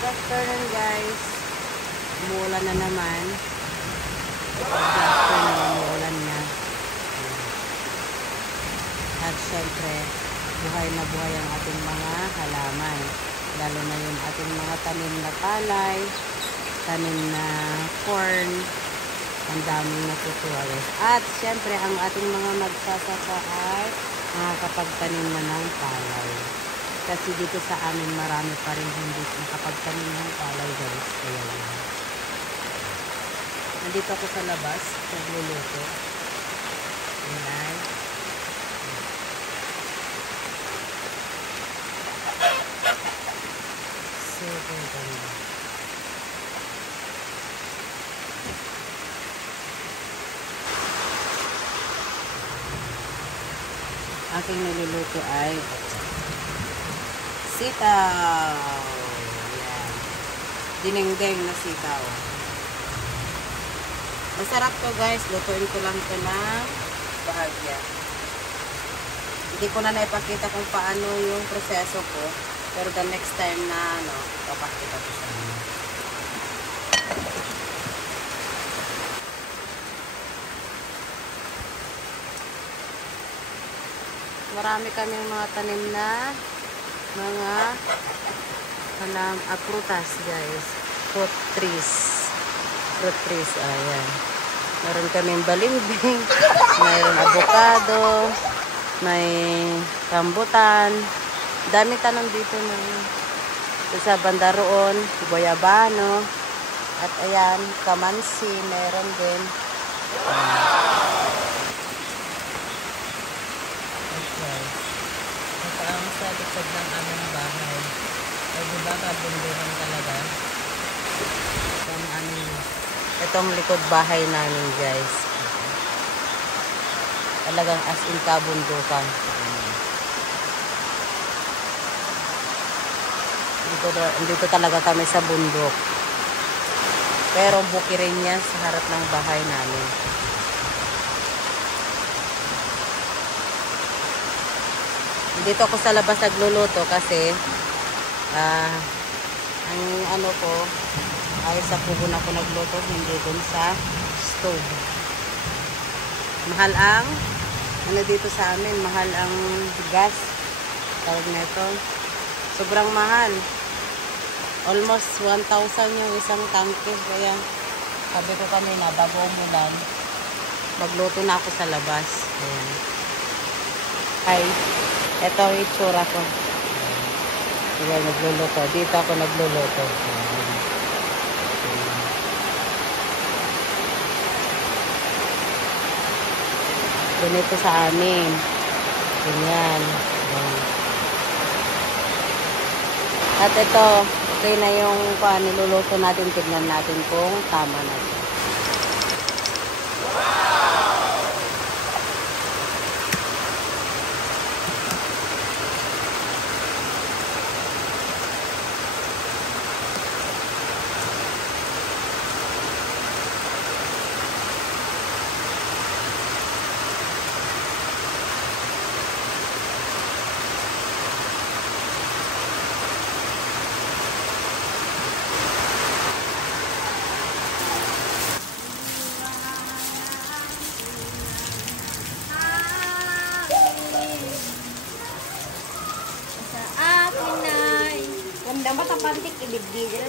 Good afternoon guys. Umuulan na naman. Good afternoon, umuulan na. At syempre, buhay na buhay ang ating mga halaman. Lalo na yung ating mga tanim na palay, tanim na corn. Ang daming natutuwa guys. At syempre, ang ating mga magsasaka ay nakakapagtanim na ng palay. Kasi dito sa amin marami pa rin hindi nakapagtanim ng palay guys. Kaya yan. Nandito ako sa labas, nagluluto. Ayan. Super ganda. Aking niluluto ay sitaw. Ayan. Dinengdeng na sitaw. Masarap to guys. Lutuin ko lang ito ng bahagya. Hindi ko na naipakita kung paano yung proseso ko. Pero the next time na papakita ko sa inyo. Marami kaming mga tanim na mga prutas guys. Fruit trees. Ayan. Meron kaming balimbing. Mayroon avocado. May rambutan. Dami tanong dito sa banda roon. Guayabano. At ayan, kamansi. Meron din. Ang sa likod ng aming bahay. Ay diba kabunduran talaga? Itong likod bahay namin guys. Talagang as in kabundukan. Dito talaga kami sa bundok. Pero bukirin yan sa harap ng bahay namin. Dito ako sa labas nagluluto kasi ang ano ko ay sa pugon ako nagluto, hindi dun sa stove. Mahal ang dito sa amin, mahal ang gas. Tawag na ito. Sobrang mahal. Almost 1,000 yung isang tangke. Kaya sabi ko kanina bago umulan, magluto na ako sa labas. Ayan. Hi. Ito ang itsura ko. Ayan, nagluluto. Dito ako nagluluto. Ganito sa amin. Ganyan. At ito, okay na yung niluluto natin. Tignan natin kung tama na ito. Dapat tapantik ibigay.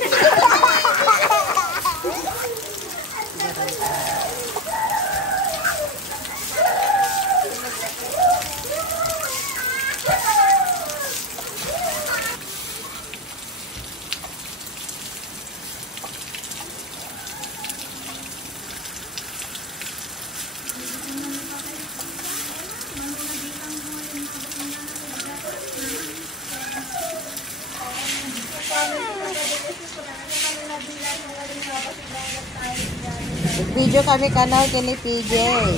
Video kami kanal kini PJ.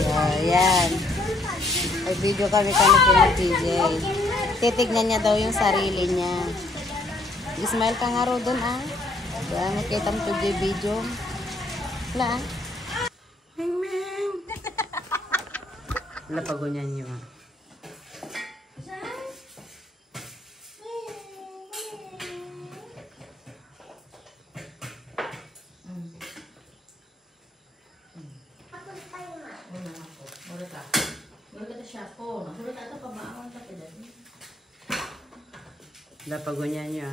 Ayan. May video kami kanal kini PJ. Titignan niya daw yung sarili niya. Ismail ka nga ro dun Kaya nakita mo to video. Wala Ming Ming. Wala pagunyan niyo siya ko. Nasulit ato pamaamon ka pala. Dapagunyan niya.